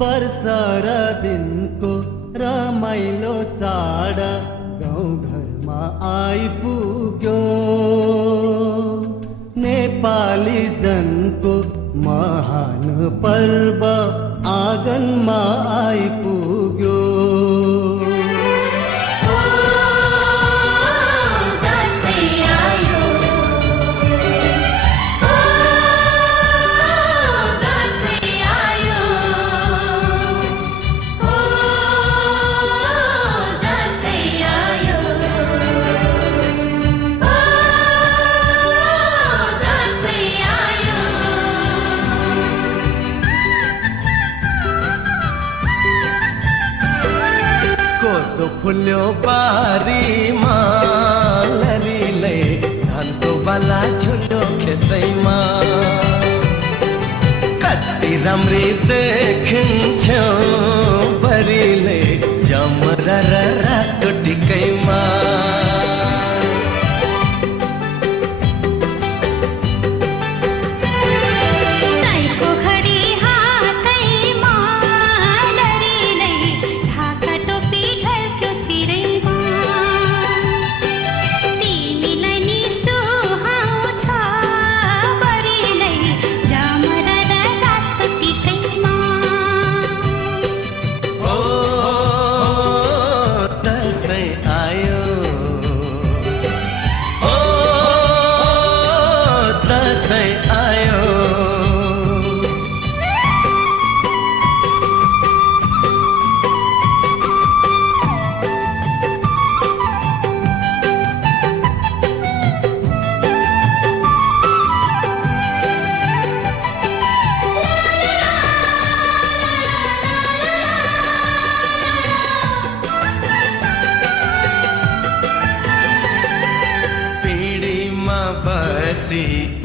बरसारा दिनको रमाइलो चाड गाउँघरमा आइपुग्यो। नेपाली जनको महान पर्व आँगनमा आइपुग्यो। फुल्यो बारीमा लरीले धानको बाला झुल्यो खेतैमा। कति राम्री देखिन्थ्यो बरीले जमरा र रातो टिकैमा।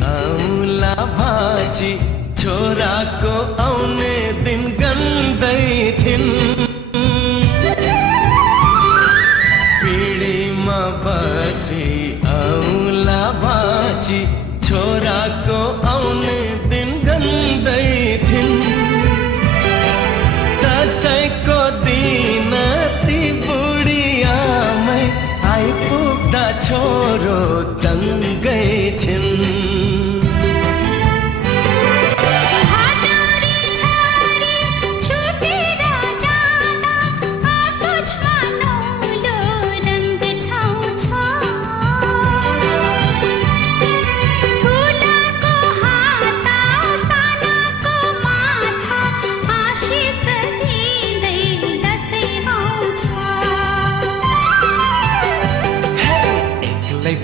औला भाजी छोराको आउने दिन गन्दै थिन्। पिँढीमा बसी औला भाजी छोराको आउने दिन गन्दै थिन्। दसैँको दिन ती बुढियामै आइपुग्दा छोरो दङ्गै छिन्।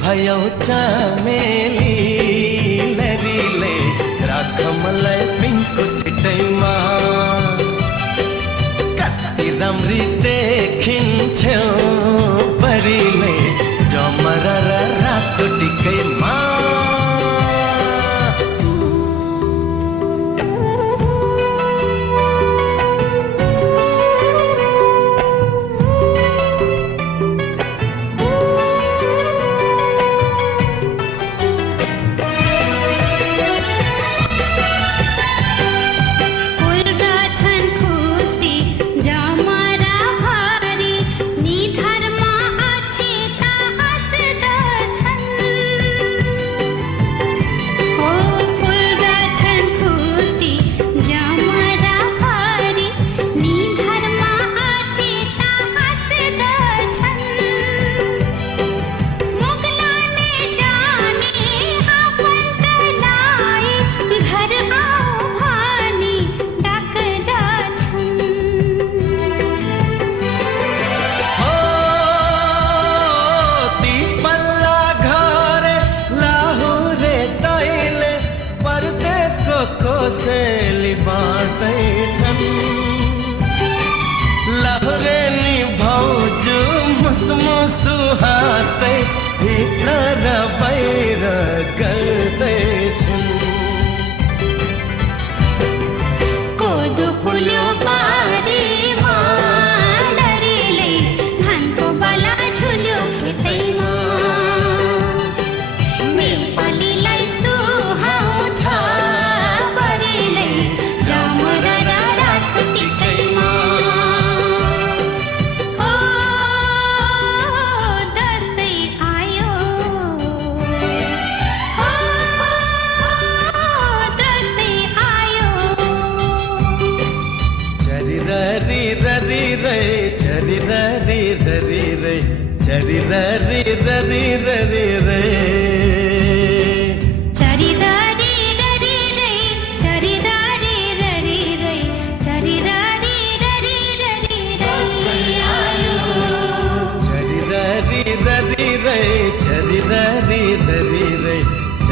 भयो चमेली लरीले राख मलाई पिङको सिटैमा। कति राम्री देखिन्थ्यो बरीले जमरा र रातो टिकैमा। कोसेली बाँड्दैछन् लहरे नि भाउजू मुसमुसु हाँस्दै भित्र र बाहिर गर्दैछन्। कोदो फुल्यो बारीमा लरीले धानको चरी री री री रे चरी री री रे चरी री री रे चरी री री री रे चरी री री रे चरी री री रे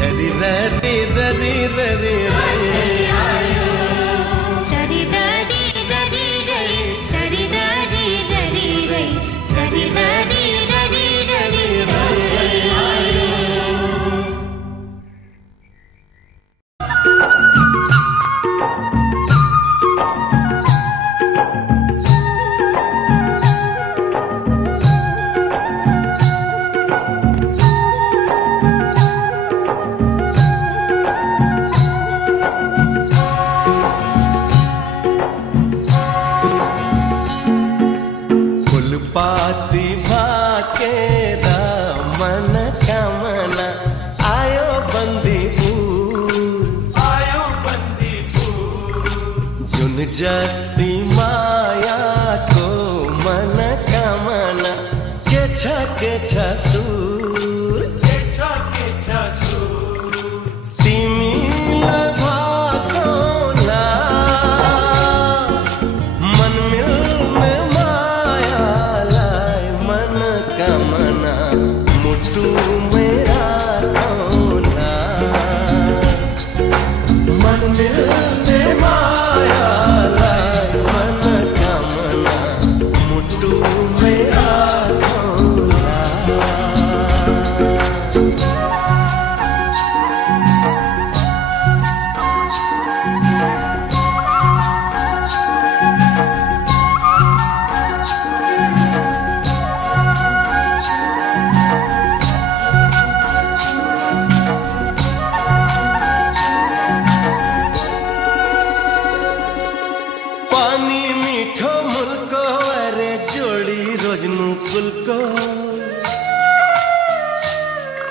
चरी री री री रे पाती भाके मन कामना आयो बंदीपुर जुन जस्ती माया को मन कामना के छ सूर तिमीलाई भाकोला मन मिल्ने मायालाई मन कामना मुटु मेरा कौला मन मिल्ने मायालाई मन कामना मुटु मेरा पानी मीठो मुल्को अरे जोड़ी रोजनु कुलको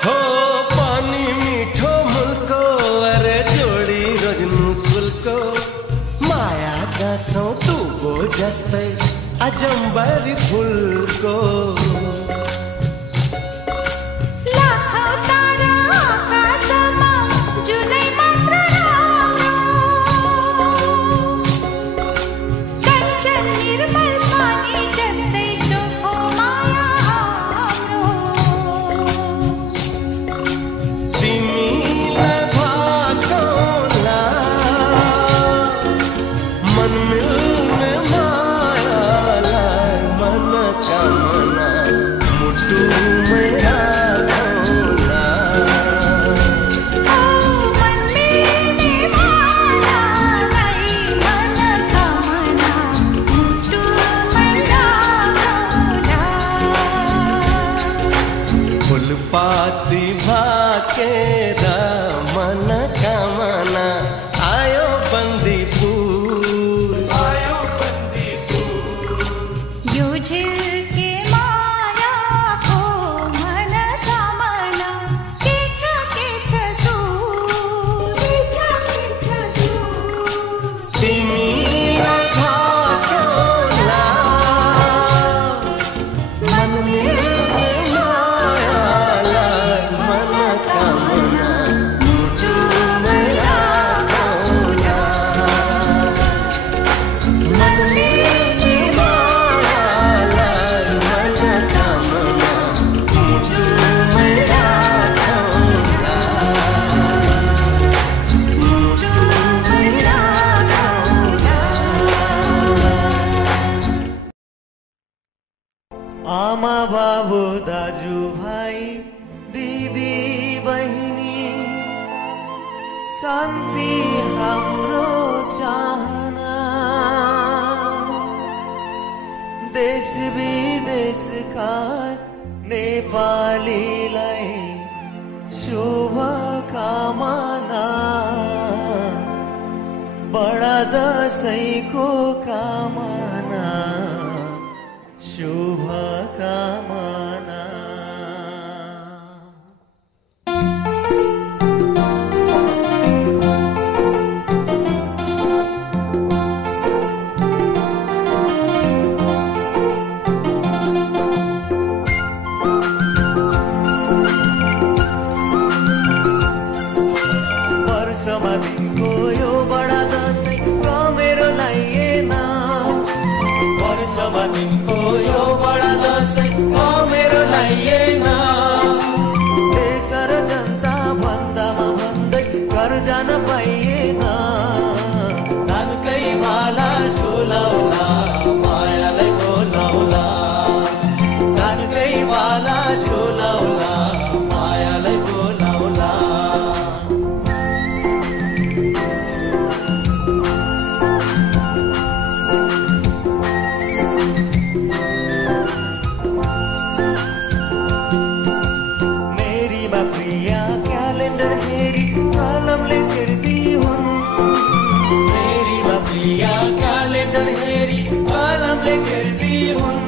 हो पानी मीठो मुल्को अरे जोड़ी रोजनु कुलको माया का सौ तू गो जस्ते अजम्बरी फुलको पाती भाके मन कामना आयो बंदीपुर यो झिल्के माया को मन कामना के छ सूर तिमीलाई भाकोला मन मिल्ने मायालाई मन कामना मुटु मेरा कौला मन मिल्ने मायालाई मन कामना मुटु मेरा कौला मुटु मेरा आमा बाबु दाजु भाइ दिदी बहिनी शान्ति हाम्रो चाहना देश विदेशका नेपालीलाई शुभकामना बडा दशैँको कामना शुभकामना धानकै बाला झुलाउला मायालाई बोलाउला मेरीमा प्रिया क्यालेन्डर हेरी कलमले फेर्दी हुन् मेरीमा प्रिया क्यालेन्डर हेरी कलमले फेर्दी हुन्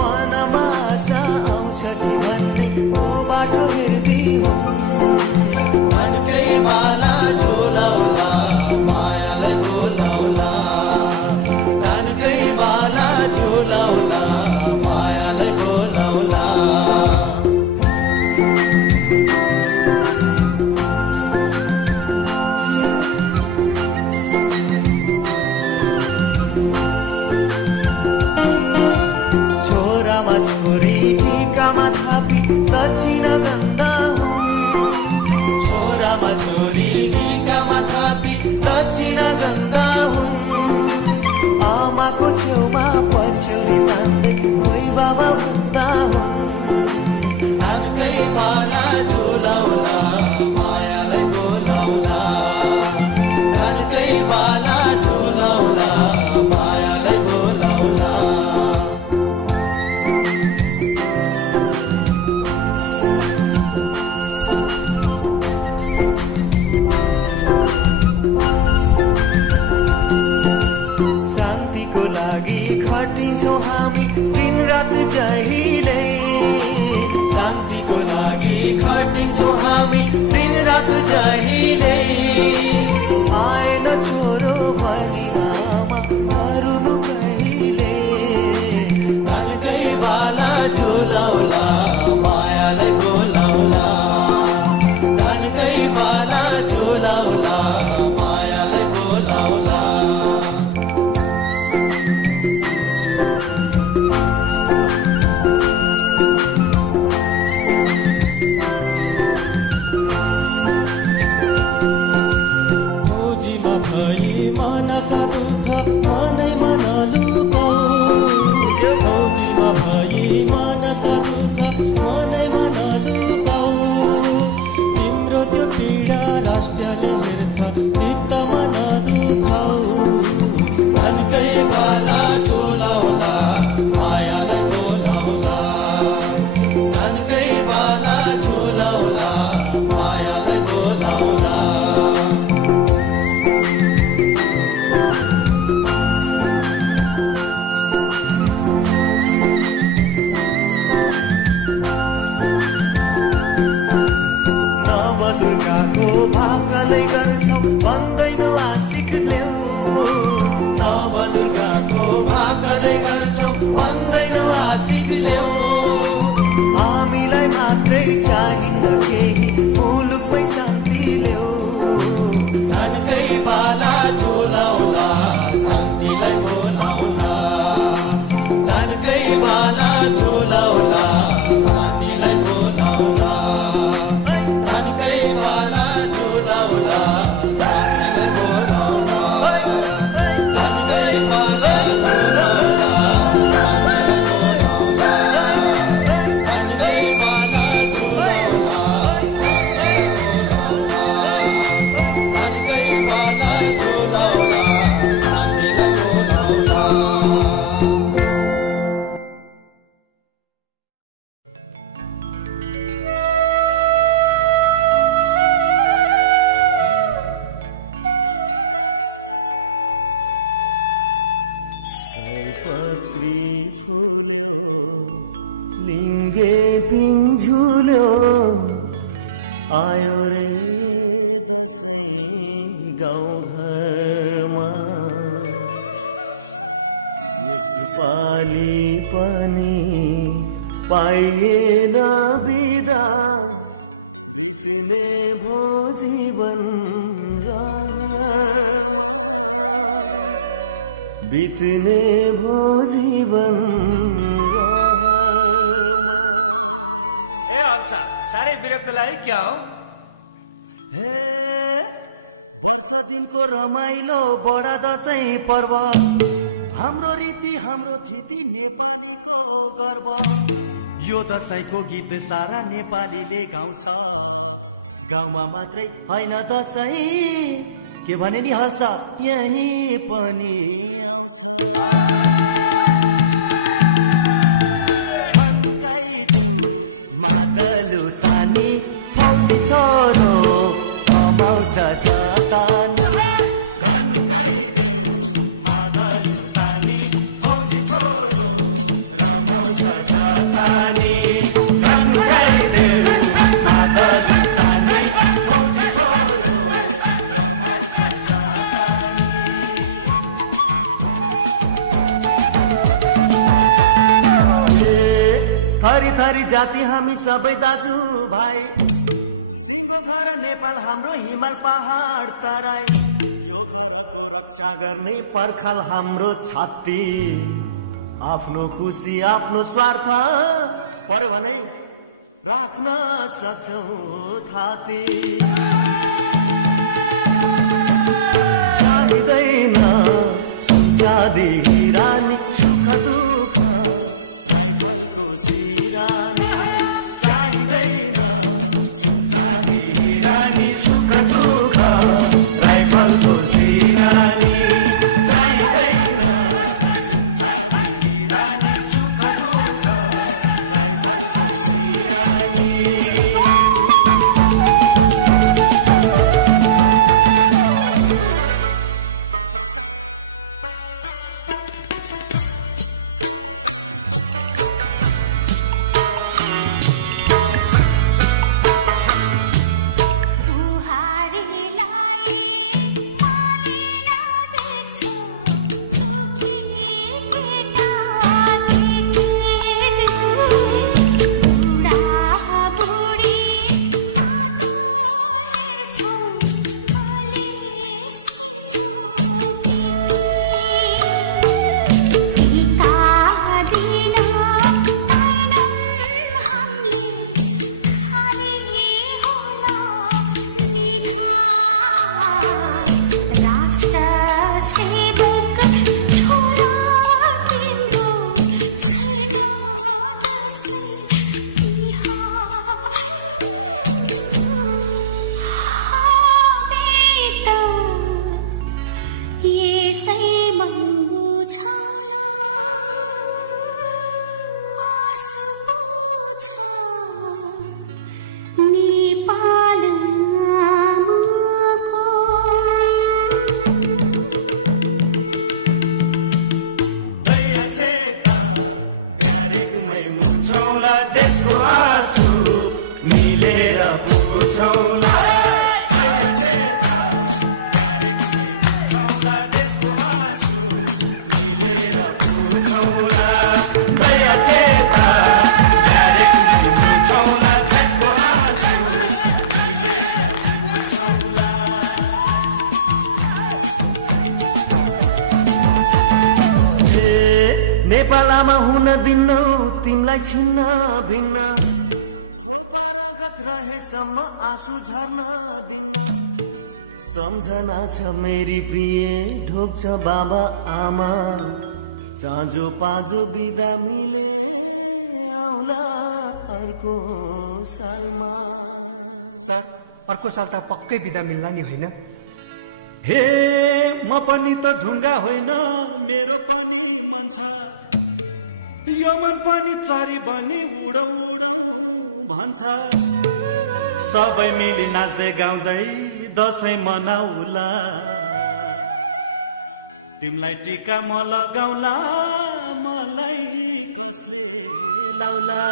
मनमा आशा आउँछ कि भन्ने ओ बाटो हेर्दी हुन् धानकै बाला झुलाउला मायालाई बोलाउला धानकै बाला झुलाउला मायालाई बोलाउला छोरी टिकामा थापी दक्षिण गन्दा हुन् छोरामा छोरी टिकामा थापी दक्षिण गन्दा हुन् आमाको छेउमा पछ्यौरी तान्दै कोही बाबा भन्दा हुन् धानकै बाला झुलाउला मायालाई बोलाउला धानकै बाला झुलाउला मायालाई बोलाउला खटिन्छौँ हामी दिन रात जहिले शान्तिको लागि खटिन्छौँ हामी दिन रात जहिले आएन छोरो भनी आमा अरूनु कहिले धानकै बाला झुलाउला मायालाई बोलाउला धानकै बाला झुलाउला मायालाई बोलाउला मनका दुःख मनैमा नलुकाऊ भौजीमा भई मनका दुःख मनैमा नलुकाऊ तिम्रो त्यो पीडा राष्ट्रले हेर्छ चित्तमा नदुखाऊ धानकै बाला झुलाउला मायालाई बोलाउला धानकै बाला झुलाउला मायालाई बोलाउला भाकलै गर्छौ भन्दैन आशिक ल्याउ नवदुर्गाको भाकलै गर्छौ भन्दैन आशिक ल्याउ हामीलाई मात्रै चाहिन्छ केही मुलुकमै शान्ति ल्याउ धानकै बाला झुलाउला शान्तिलाई बोलाउला धानकै बाला झुलाउला शान्तिलाई बोलाउला धानकै बाला झुलाउला शान्तिलाई बोलाउला धानकै बाला झुलाउला शान्तिलाई बोलाउला धानकै बाला झुलाउला शान्तिलाई बोलाउला धानकै बाला झुलाउला शान्तिलाई बोलाउला सयपत्री फुल्यो लिङ्गे पिञ्झुल्यो आयो रे गाउँघरमा यसपालि पनि पाइएन बिदा बित्ने भो जीवन बित्ने भो जीवन साह्रै विरक्त लाग्यो क्या हो दिनको रमाइलो बडा दशैं पर्व हाम्रो रीति हाम्रो थिति नेपालको गर्व यो दशैंको गीत सारा नेपालीले गाउँछ गाउँमा मात्रै होइन दशैं के भने नि हल्छ यही पनि मादलु तानी फौजी छोरो कमाउँछ जतान थरी थरी जाति हामी सबै दाजु भाइ सिंहखर नेपाल हाम्रो हिमाल पहाड तराई रक्षा गर्ने पर्खाल हाम्रो छाती आफ्नो खुसी आफ्नो स्वार्थ पर्यो भने राख्न सक्छौ थाती चाहिँदैन सम्झादी रानी सुख दुःख सुख दुःख राइफलको सिरानी चाहिँदैन सुख दुःख सिरानी नेपालमा हुन दिन्न तिमलाई छिन्न भिन्न रहेसम्म आँसु झर्न सम्झना छ मेरी प्रिय ढोक्छ बाबा आमा चाँजो पाँजो बिदा मिले आउला अर्को सालमा सर अर्को साल त पक्कै बिदा मिल्ला नि होइन हे म पनि त ढुङ्गा होइन मेरो यो मन पनि चरी बनी उडौ भन्छ सबै मिली नाच्दै गाउँदै दशैं मनाउला तिमीलाई टीका म लगाउला मलाई लाउला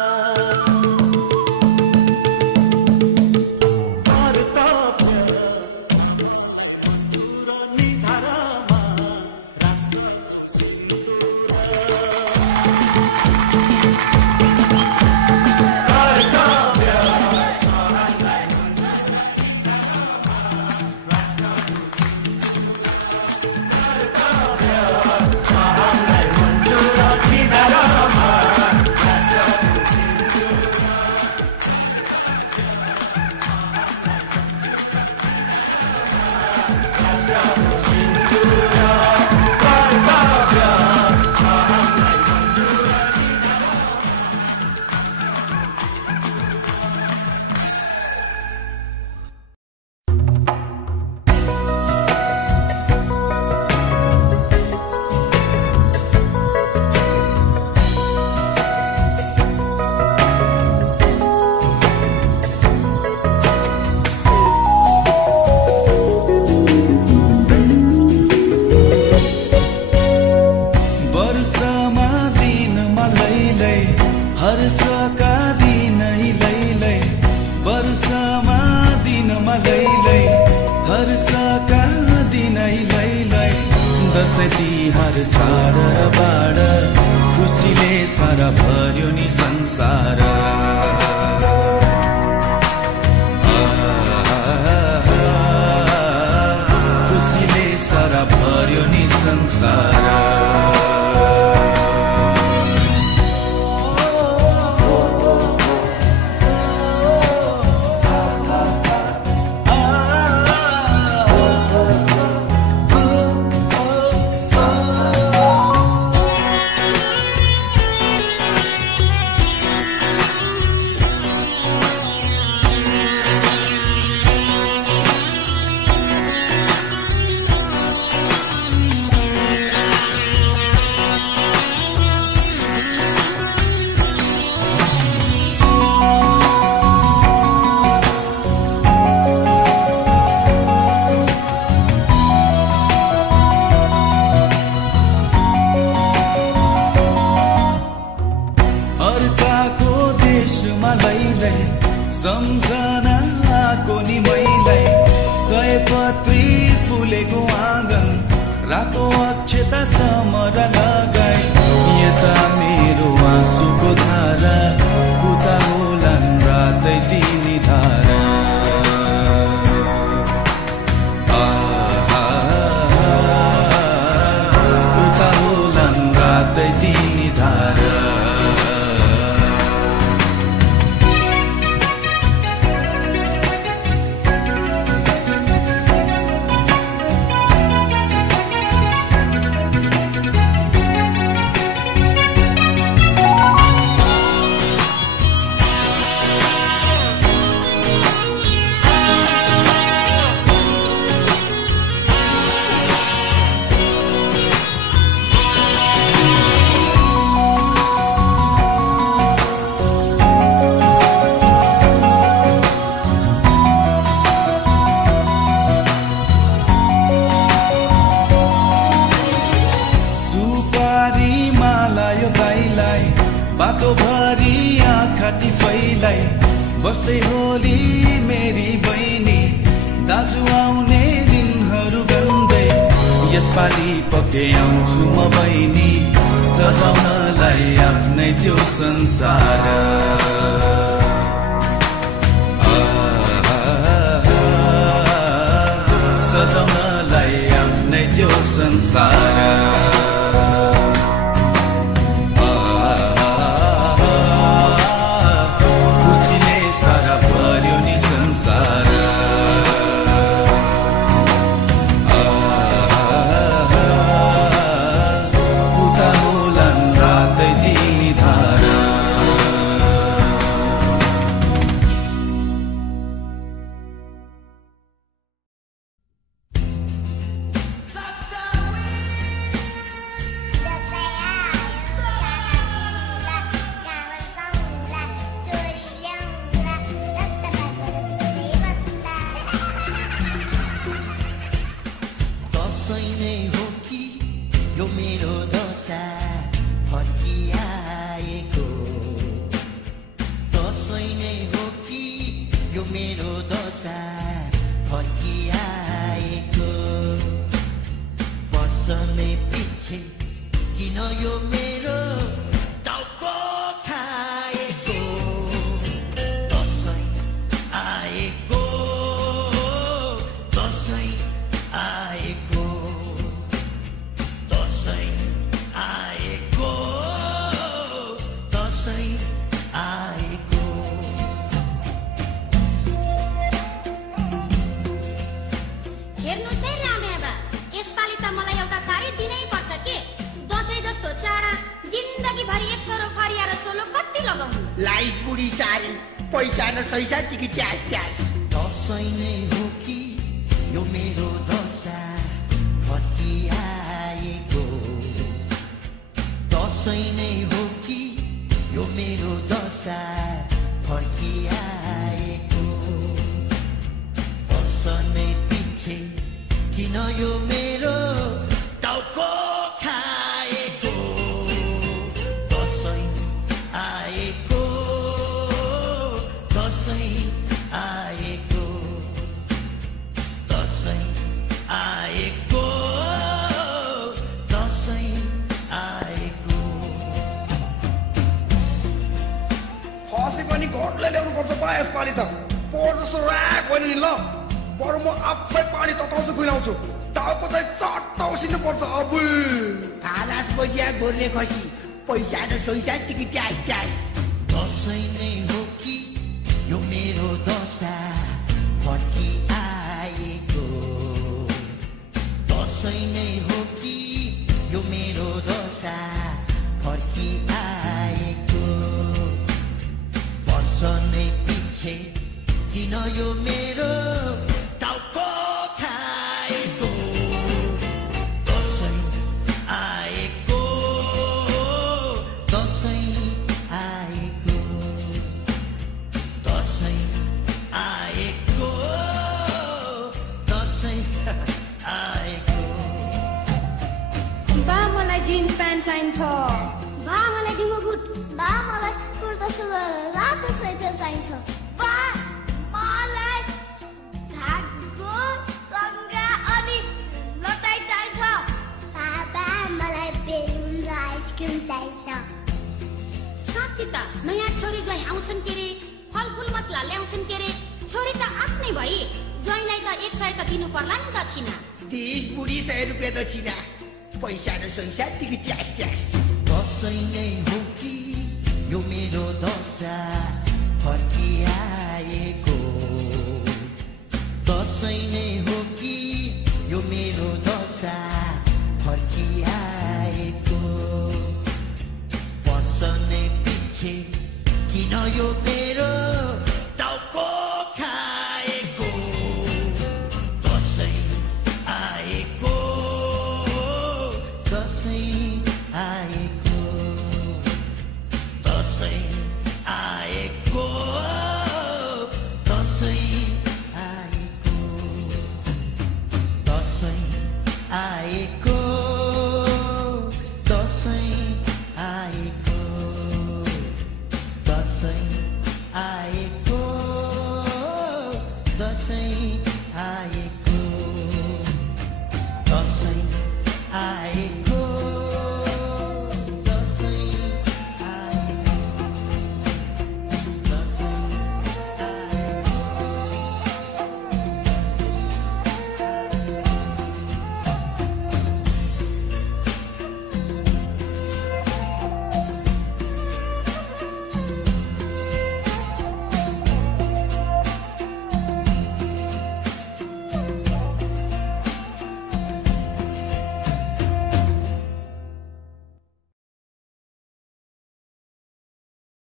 हर्षका दिनै लैलै वर्षमा दिनमा लैलै हर्षका दिनै लैलै दसैँ तिहार चाड बाड खुसीले सारा भर्यो नि संसार खुसीले सारा भर्यो नि संसार सम्झनाको नि मैलाई सयपत्री फुलेको आँगन रातो अक्षता चमरा लगाई यता मेरो आँसुको धारा उता होलान् रातै तिमी धारा उता होलान् रातै तिमी धारा बाटोभरि आँखा टिफैलाई बस्दै होली मेरी बहिनी दाजु आउने दिनहरू गन्दै यसपालि पक्कै आउँछु म बहिनी सजाउनलाई आफ्नै त्यो संसार सजाउनलाई आफ्नै त्यो संसार लाइस बुढी सारी पैसा न सैसा कि ट्यास ट्यास दसैँ नै हो कि यो मेरो दशा फर्किआएको दसैँ नै हो कि यो मेरो दशा फर्किआएको वर्ष नै पिछे किन यो मेरो टाउको खाएको दसैँ आएको औँसी पनि घरले ल्याउनु पर्छ बा यसपालि त पोहोर जस्तो ऱ्याक होइन नि ल बरु म आफै पानी तताउँछु खुइलाउँछु टाउको चाहिँ चट्ट उसिनु पर्छ अब खालास बजिया गोर्ने खसी पैसा र सैसा टिकी ट्यास ट्यास दसैँ नै हो कि यो मेरो दशा फर्की आएको दसैँ नै हो कि यो मेरो दशा फर्की आएको वर्ष नै पछि किन यो मेरो टाउको खाएको दसैँ आएको दसैँ आएको दसैँ आएको दसैँ आएको बा मलाई जिन्स प्यान्ट चाहिन्छ बा मलाई डिङ्गो बुट बा मलाई कुर्ता सुरुवाल रातो स्वेटर चाहिन्छ बा मलाई धागो सङ्गा अनि लटाई चाहिन्छ बाबा मलाई बेलुन र आइसक्रिम चाहिन्छ साँच्ची त नयाँ छोरी ज्वाइँ आउँछन् के रे फलफुल मसला ल्याउँछन् के रे छोरी त आफ्नै भई ज्वाइँलाई त 100 त दिनु पर्ला नि दक्षिणा 30 बुढी 100 रुपियाँ दक्षिणा पैसा र सैसा टिकी ट्यास ट्यास दसैँ नै हो कि यो मेरो दशा फर्की आएको दसैँ नै हो कि यो मेरो दशा फर्की आएको वर्ष नै पछि किन यो मेरो